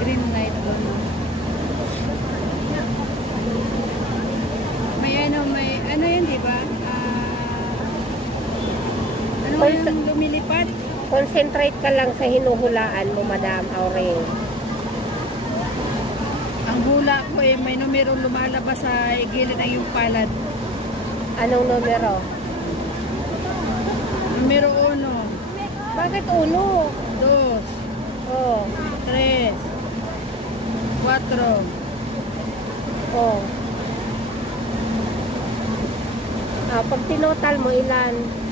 green light doon. May ano yan, di ba? Ano yung lumilipad? Concentrate ka lang sa hinuhulaan mo, Madam Aurel. Ang hula ko may numerong lumalabas sa gilid ng yung palad. Anong numero? Numero 1, Bakit uno? 2, Oh. 3, 4. Oh. Pag tinotal mo, ilan?